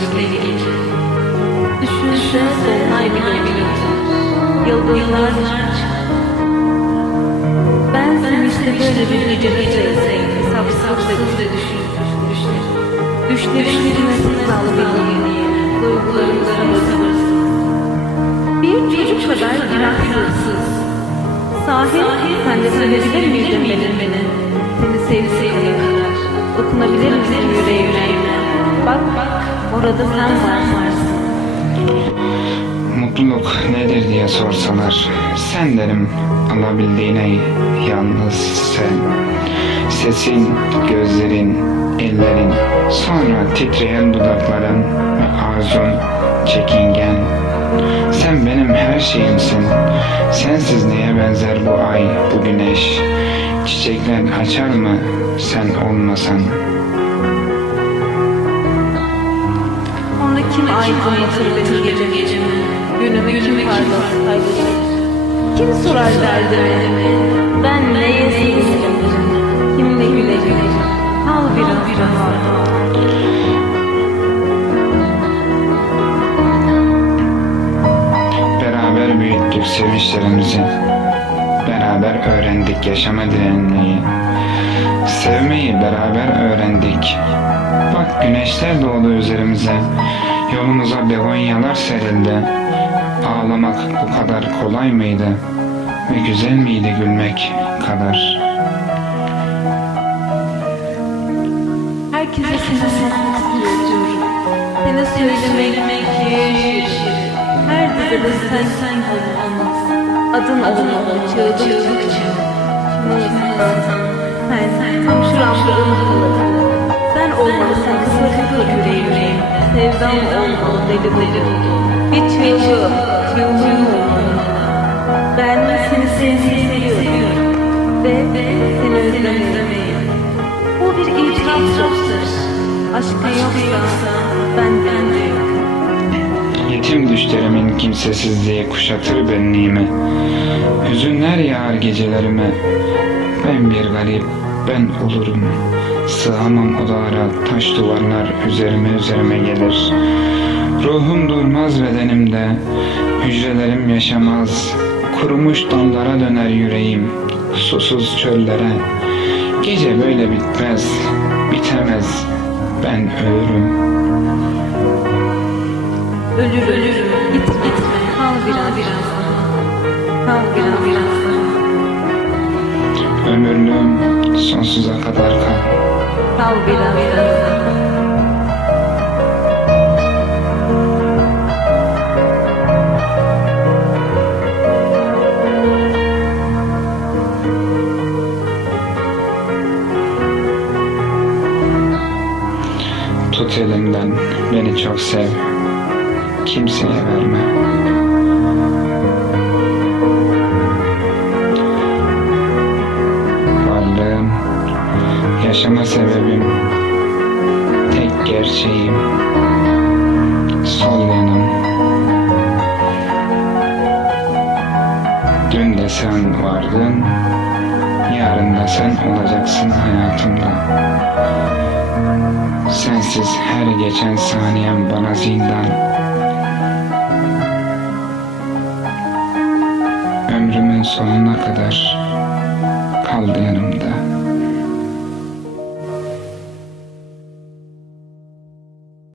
deli gece Düşünse biliyorsun Yıldızlar Ben seni işte böyle bir gecede sevseydim Sapsız ve düşün Düşlerin düğmesiz dalgalanıyor Duygularım sabırsız. Bir çocuk kadar günahsız. Sahi sen de sevebilir miydin benim beni? Seni sevdiğim kadar. Dokunabilir misin yüreğime? Bak bak orada sen varsın Mutluluk nedir diye sorsalar sen derim alabildiğine yalnız sen. Sesin, gözlerin, ellerin, sonra titreyen dudakların ve arzun çekingen. Sen benim her şeyimsin. Sensiz neye benzer bu ay, bu güneş? Çiçekler açar mı sen olmasan? Kim aydınlatır benim gece gecemi? Günümü kim parlatır Kim sorar derdimi? Ben neye sığınırım Kimle gülerim Al biraz biraz Beraber büyüttük sevinçlerimizi. Beraber öğrendik yaşama direnmeyi. Sevmeyi beraber öğrendik. Bak güneşler doğdu üzerimize. Yolumuza begonyalar serildi. Ağlamak bu kadar kolay mıydı? Ve güzel miydi gülmek kadar? Herkese seni sormak istiyorum Seni söylemek Her dizede sen sen olmaz Adın olmalı çığlıkça Neyse sen tam şuramda unutulur Sen olmalısın kısa kısa yüreğim Sevdam olmalı deli deli Bir çığlığı çığlığım olmalı Ben seni sevmeyi seviyorum Ve seni özlemeyi bu bir itiraftır. Aşkın yoksa benden de yok. Yetim düşlerimin kimsesizliği kuşatır benliğimi. Hüzünler yağar gecelerime. Ben bir garip, ben olurum. Sığamam odalara, taş duvarlar üzerime üzerime gelir. Ruhum durmaz bedenimde, hücrelerim yaşamaz. Kurumuş dallara döner yüreğim, susuz çöllere. Gece böyle bitmez, bitemez. Ben ölürüm. Ölür ölür git gitme kal biraz biraz. Kal biraz biraz daha. Ömürlüğüm sonsuza kadar kal. Kal biraz biraz. Tut elimden, beni çok sev. Kimseye verme. Sebebim, tek gerçeğim, sol yanım. Dün de sen vardın, yarın da sen olacaksın hayatımda. Sensiz her geçen saniyem bana zindan Ömrümün sonuna kadar kaldı yanımda